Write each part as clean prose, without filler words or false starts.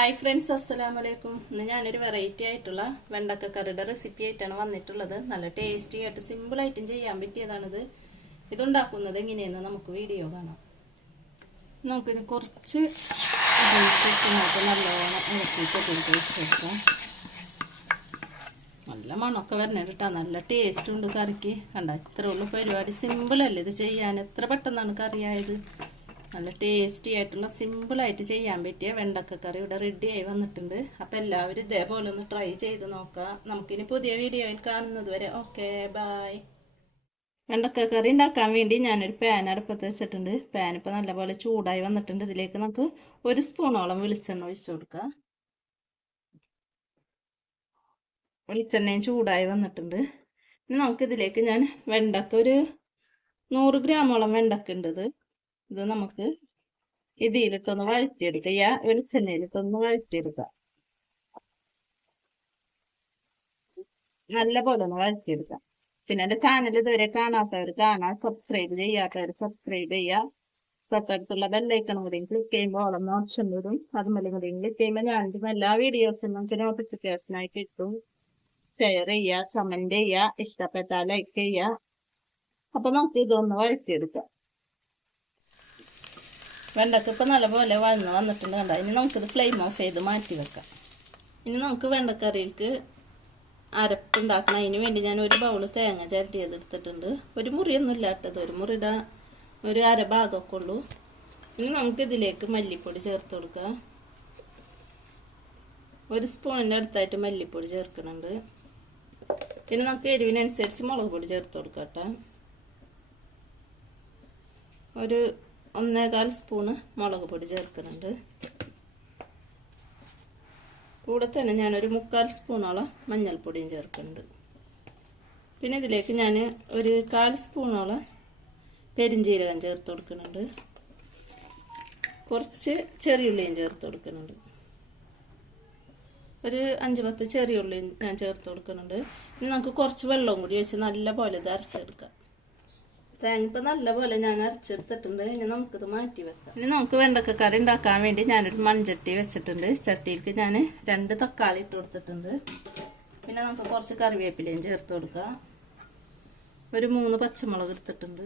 Hi friends, അസ്സലാമലൈക്കും. ഇന്ന് ഞാനൊരു വെറൈറ്റി ആയിട്ടുള്ള വെണ്ടക്ക കറിയുടെ റെസിപ്പി ആയിട്ടാണ് വന്നിട്ടുള്ളത്. നല്ല ടേസ്റ്റി ആയിട്ട് സിമ്പിളായിട്ടും ചെയ്യാൻ പറ്റിയതാണിത്. ഇതുണ്ടാക്കുന്നത് എങ്ങനെയെന്ന് നമുക്ക് വീഡിയോ കാണാം. നമുക്കിനി കുറച്ച് നല്ലോണം വെച്ചെടുക്കാം. നല്ല മണമൊക്കെ വരണേട്ടാ, നല്ല ടേസ്റ്റ് ഉണ്ട് കറിക്ക്. കണ്ട, ഇത്രേ ഉള്ളൂ പരിപാടി. സിമ്പിളല്ലേ ഇത് ചെയ്യാൻ, എത്ര പെട്ടെന്നാണ് കറിയായത്. നല്ല ടേസ്റ്റി ആയിട്ടുള്ള സിമ്പിളായിട്ട് ചെയ്യാൻ പറ്റിയ വെണ്ടക്ക കറി ഇവിടെ റെഡി ആയി വന്നിട്ടുണ്ട്. അപ്പം എല്ലാവരും ഇതേപോലെ ഒന്ന് ട്രൈ ചെയ്ത് നോക്കാം. നമുക്കിനി പുതിയ വീഡിയോയിൽ കാണുന്നത് വരെ ഓക്കെ ബായ്. വെണ്ടക്ക കറി ഉണ്ടാക്കാൻ വേണ്ടി ഞാനൊരു പാൻ അടുപ്പത്ത് വെച്ചിട്ടുണ്ട്. പാൻ ഇപ്പം നല്ലപോലെ ചൂടായി വന്നിട്ടുണ്ട്. ഇതിലേക്ക് നമുക്ക് 1 സ്പൂണോളം വെളിച്ചെണ്ണ ഒഴിച്ചു കൊടുക്കാം. വെളിച്ചെണ്ണയും ചൂടായി വന്നിട്ടുണ്ട്. ഇനി നമുക്കിതിലേക്ക് ഞാൻ വെണ്ടക്ക ഒരു 100 ഗ്രാമോളം വെണ്ടക്ക ഉണ്ട്. ഇത് നമുക്ക് ഇതിലിട്ടൊന്ന് വഴറ്റിയെടുക്കുക. വെളിച്ചെണ്ണയിലിട്ടൊന്ന് വഴറ്റിയെടുക്കുക. നല്ല പോലെ ഒന്ന് വഴറ്റിയെടുക്കാം. പിന്നെ എൻ്റെ ചാനൽ ഇതുവരെ കാണാത്തവർ കാണാൻ, സബ്സ്ക്രൈബ് ചെയ്യാത്തവർ സബ്സ്ക്രൈബ് ചെയ്യുക. തൊട്ടടുത്തുള്ള ബെല്ലൈക്കണും കൂടി ക്ലിക്ക് ചെയ്യുമ്പോൾ ഓളൊന്ന് ഓപ്ഷൻ വരും. അതുമല്ല കൂടി ക്ലിക്ക് ചെയ്യുമ്പോൾ ഞാനിടുന്ന എല്ലാ വീഡിയോസും നമുക്ക് നോട്ടിഫിക്കേഷനായിട്ട് കിട്ടും. ഷെയർ ചെയ്യുക, കമൻറ്റ് ചെയ്യുക, ഇഷ്ടപ്പെട്ടാൽ ലൈക്ക് ചെയ്യുക. അപ്പം നമുക്ക് ഇതൊന്ന് വഴറ്റിയെടുക്കാം. വെണ്ടക്ക ഇപ്പം നല്ലപോലെ വഴന്ന് വന്നിട്ടുണ്ട്. കണ്ട, ഇനി നമുക്കിത് ഫ്ലെയിം ഓഫ് ചെയ്ത് മാറ്റി വെക്കാം. ഇനി നമുക്ക് വെണ്ടക്കറിയിലേക്ക് അരപ്പുണ്ടാക്കണം. അതിന് വേണ്ടി ഞാൻ ഒരു ബൗൾ തേങ്ങ ചിരട്ടിയത് എടുത്തിട്ടുണ്ട്. ഒരു മുറിയൊന്നും ഇല്ലാട്ടത്, ഒരു മുറിയുടെ ഒരു അര ഭാഗമൊക്കെ ഉള്ളൂ. ഇനി നമുക്കിതിലേക്ക് മല്ലിപ്പൊടി ചേർത്ത് കൊടുക്കാം. 1 സ്പൂണിൻ്റെ അടുത്തായിട്ട് മല്ലിപ്പൊടി ചേർക്കുന്നുണ്ട്. പിന്നെ നമുക്ക് എരിവിനനുസരിച്ച് മുളക് പൊടി ചേർത്ത് കൊടുക്കാം കേട്ടോ. ഒരു 1.25 സ്പൂണ് മുളക് പൊടി ചേർക്കുന്നുണ്ട്. കൂടെ തന്നെ ഞാനൊരു 3/4 സ്പൂണോളം മഞ്ഞൾപ്പൊടിയും ചേർക്കുന്നുണ്ട്. പിന്നെ ഇതിലേക്ക് ഞാൻ ഒരു 1/4 സ്പൂണോളം പെരിഞ്ചീരകം ചേർത്ത് കൊടുക്കുന്നുണ്ട്. കുറച്ച് ചെറിയുള്ളിയും ചേർത്ത് കൊടുക്കുന്നുണ്ട്. ഒരു 5-10 ചെറിയുള്ളിയും ഞാൻ ചേർത്ത് കൊടുക്കുന്നുണ്ട്. ഇനി നമുക്ക് കുറച്ച് വെള്ളവും കൂടി വെച്ച് നല്ല പോലെ ഇത് അരച്ചെടുക്കാം. തേങ്ങ ഇപ്പം നല്ലപോലെ ഞാൻ അരച്ചെടുത്തിട്ടുണ്ട്. ഇനി നമുക്കിത് മാറ്റി വെക്കാം. ഇനി നമുക്ക് വെണ്ടക്ക കറി ഉണ്ടാക്കാൻ വേണ്ടി ഞാനൊരു മൺചട്ടി വെച്ചിട്ടുണ്ട്. ചട്ടിയിലേക്ക് ഞാൻ 2 തക്കാളി ഇട്ട് കൊടുത്തിട്ടുണ്ട്. പിന്നെ നമുക്ക് കുറച്ച് കറിവേപ്പിലയും ചേർത്ത് കൊടുക്കാം. ഒരു 3 പച്ചമുളക് എടുത്തിട്ടുണ്ട്.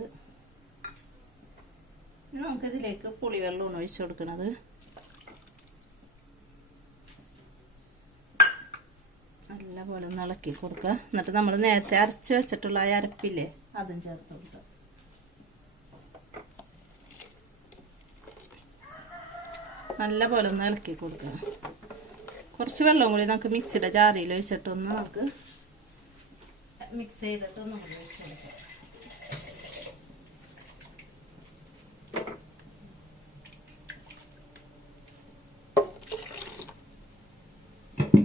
ഇനി നമുക്കിതിലേക്ക് പുളിവെള്ളമാണ് ഒഴിച്ചു കൊടുക്കുന്നത്. നല്ലപോലെ ഒന്ന് ഇളക്കി കൊടുക്കുക. എന്നിട്ട് നമ്മൾ നേരത്തെ അരച്ച് വെച്ചിട്ടുള്ള ആ അരപ്പില്ലേ, അതും ചേർത്ത് കൊടുക്കുക. നല്ല പോലെ ഒന്ന് ഇളക്കി കൊടുക്കുക. കുറച്ച് വെള്ളം കൂടി നമുക്ക് മിക്സിയുടെ ജാറിയിൽ ഒഴിച്ചിട്ടൊന്ന് നമുക്ക് മിക്സ് ചെയ്തിട്ട് ഒന്ന് ഒഴിച്ച് കൊടുക്കാം.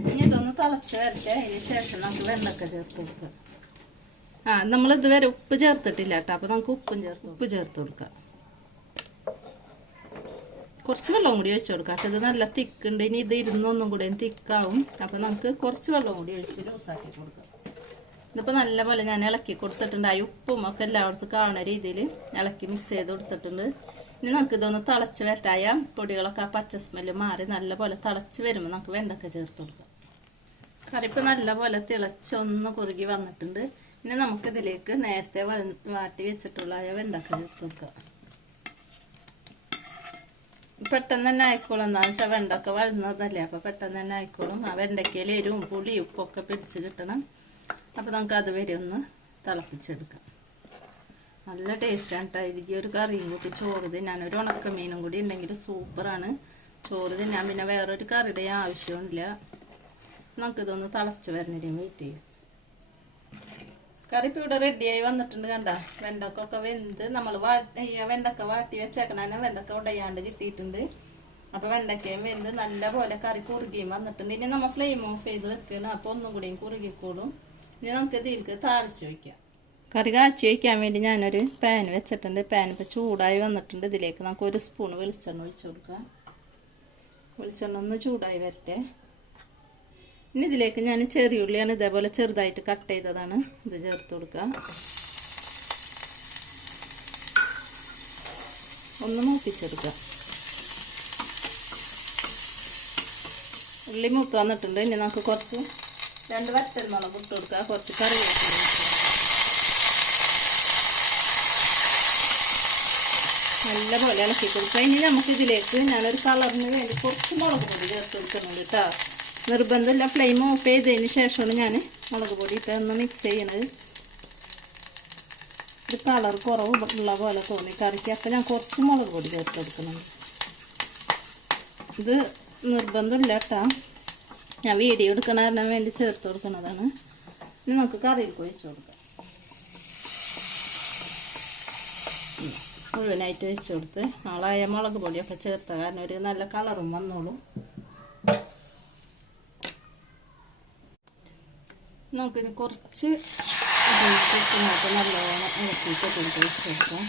ഇനി ഇതൊന്ന് തിളച്ച് വരട്ടെ. അതിന് ശേഷം നമുക്ക് വെണ്ടക്ക ചേർത്ത് കൊടുക്കാം. നമ്മൾ ഇതുവരെ ഉപ്പ് ചേർത്തിട്ടില്ല കേട്ടോ. അപ്പോൾ നമുക്ക് ഉപ്പ് ചേർത്ത് കൊടുക്കാം. കുറച്ച് വെള്ളം കൂടി ഒഴിച്ചു കൊടുക്കാം. ഇത് നല്ല തിക്കുണ്ട്. ഇനി ഇത് ഇരുന്നൊന്നും കൂടി തിക്കാവും. അപ്പോൾ നമുക്ക് കുറച്ച് വെള്ളം കൂടി ഒഴിച്ച് ലൂസാക്കി കൊടുക്കാം. ഇതിപ്പോൾ നല്ലപോലെ ഞാൻ ഇളക്കി കൊടുത്തിട്ടുണ്ട്. ആ ഉപ്പും ഒക്കെ എല്ലായിടത്തും കാണുന്ന രീതിയിൽ ഇളക്കി മിക്സ് ചെയ്ത് കൊടുത്തിട്ടുണ്ട്. ഇനി നമുക്ക് ഇതൊന്ന് തിളച്ച് വരട്ടായ പൊടികളൊക്കെ ആ പച്ച സ്മെല്ല് മാറി നല്ലപോലെ തിളച്ച് വരുമ്പോൾ നമുക്ക് വെണ്ടക്ക ചേർത്ത് കൊടുക്കാം. കറിപ്പ് നല്ലപോലെ തിളച്ചൊന്ന് കുറുകി വന്നിട്ടുണ്ട്. ഇനി നമുക്കിതിലേക്ക് നേരത്തെ വാട്ടി വെച്ചിട്ടുള്ള വെണ്ടക്ക ചേർത്ത് കൊടുക്കാം. പെട്ടെന്ന് തന്നെ ആയിക്കോളും. എന്താണെന്ന് വെച്ചാൽ വെണ്ടക്ക വഴുന്നതല്ലേ, അപ്പോൾ പെട്ടെന്ന് തന്നെ ആയിക്കോളും. ആ വെണ്ടയ്ക്കയിൽ എരിവും പുളി ഉപ്പൊക്കെ പിടിച്ച് കിട്ടണം. അപ്പോൾ നമുക്ക് അതുവരെ ഒന്ന് തിളപ്പിച്ചെടുക്കാം. നല്ല ടേസ്റ്റാണ് കേട്ടോ. ഇതിലേക്ക് ഒരു കറിയും കൂട്ടി ചോറ് തിന്നാൻ, ഒരു ഉണക്കമീനും കൂടി ഉണ്ടെങ്കിൽ സൂപ്പറാണ്. ചോറ് തിന്നാൻ പിന്നെ വേറൊരു കറിയുടെ ആവശ്യമില്ല. നമുക്കിതൊന്ന് തിളച്ച് വരുന്നതിനും വെയിറ്റ് ചെയ്യും. കറി ഇപ്പോൾ ഇവിടെ റെഡിയായി വന്നിട്ടുണ്ട്. കണ്ട, വെണ്ടക്കൊക്കെ വെന്ത് നമ്മൾ വെണ്ടക്ക വാട്ടി വെച്ചേക്കണ വെണ്ടക്ക ഉടയാണ്ട് കിട്ടിയിട്ടുണ്ട്. അപ്പോൾ വെണ്ടക്കയും വെന്ത് നല്ലപോലെ കറി കുറുകിയും വന്നിട്ടുണ്ട്. ഇനി നമ്മൾ ഫ്ലെയിം ഓഫ് ചെയ്ത് വെക്കണം. അപ്പോൾ ഒന്നും കൂടിയും കുറുകിക്കോളും. ഇനി നമുക്ക് ഇതിലേക്ക് താളിച്ച് വയ്ക്കാം. കറി കാച്ചി വയ്ക്കാൻ വേണ്ടി ഞാനൊരു പാൻ വെച്ചിട്ടുണ്ട്. പാൻ ഇപ്പോൾ ചൂടായി വന്നിട്ടുണ്ട്. ഇതിലേക്ക് നമുക്ക് 1 സ്പൂൺ വെളിച്ചെണ്ണ ഒഴിച്ചു കൊടുക്കാം. വെളിച്ചെണ്ണ ഒന്ന് ചൂടായി വരട്ടെ. ഇനി ഇതിലേക്ക് ഞാൻ ചെറിയുള്ളിയാണ് ഇതേപോലെ ചെറുതായിട്ട് കട്ട് ചെയ്തതാണ്, ഇത് ചേർത്ത് കൊടുക്കുക. ഒന്ന് മൂപ്പിച്ചെടുക്കുക. ഉള്ളി മൂത്ത് വന്നിട്ടുണ്ട്. ഇനി നമുക്ക് കുറച്ച് 2 വറ്റൽമുളക് ഇട്ട് കൊടുക്കുക. കുറച്ച് കറിവേപ്പില നല്ലപോലെ ഇളക്കി കൊടുക്കുക. ഇനി നമുക്ക് ഇതിലേക്ക് ഞാനൊരു കളറിന് വേണ്ടി കുറച്ച് മുളക് പൊടി ചേർത്ത് കൊടുക്കുന്നുണ്ട് കേട്ടോ. നിർബന്ധമില്ല. ഫ്ലെയിം ഓഫ് ചെയ്തതിന് ശേഷമാണ് ഞാൻ മുളക് പൊടി ഇട്ട് ഒന്ന് മിക്സ് ചെയ്യണത്. ഇത് കളർ കുറവുള്ള പോലെ തോന്നി കറിക്ക്. അപ്പം ഞാൻ കുറച്ച് മുളക് പൊടി ചേർത്ത് കൊടുക്കുന്നുണ്ട്. ഇത് നിർബന്ധമില്ല കേട്ടോ. ഞാൻ വീഡിയോ എടുക്കണ വേണ്ടി ചേർത്ത് കൊടുക്കുന്നതാണ്. ഇനി നമുക്ക് കറിയിലേക്ക് ഒഴിച്ചു കൊടുക്കാം. മുഴുവനായിട്ട് ഒഴിച്ചു കൊടുത്ത് നാളായ മുളക് പൊടിയൊക്കെ ചേർത്ത കാരണം ഒരു നല്ല കളറും വന്നോളും. നമുക്കിനി കുറച്ച് നല്ലോണം ഇറക്കിയിട്ട് ഒഴിച്ചു കൊടുക്കാം.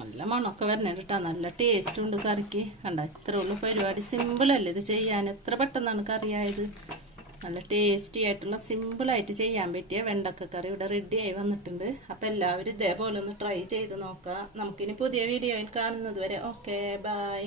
നല്ല മണമൊക്കെ വരണേട്ട് കേട്ടോ. നല്ല ടേസ്റ്റും ഉണ്ട് കറിക്ക്. കണ്ട ഇത്രേ ഉള്ളൂ പരിപാടി. സിമ്പിളല്ലേ ഇത് ചെയ്യാൻ. എത്ര പെട്ടെന്നാണ് കറിയായത്. നല്ല ടേസ്റ്റി ആയിട്ടുള്ള സിമ്പിളായിട്ട് ചെയ്യാൻ പറ്റിയ വെണ്ടക്ക കറി ഇവിടെ റെഡിയായി വന്നിട്ടുണ്ട്. അപ്പം എല്ലാവരും ഇതേപോലെ ഒന്ന് ട്രൈ ചെയ്ത് നോക്കാം. നമുക്കിനി പുതിയ വീഡിയോയിൽ കാണുന്നത് വരെ ഓക്കെ ബൈ.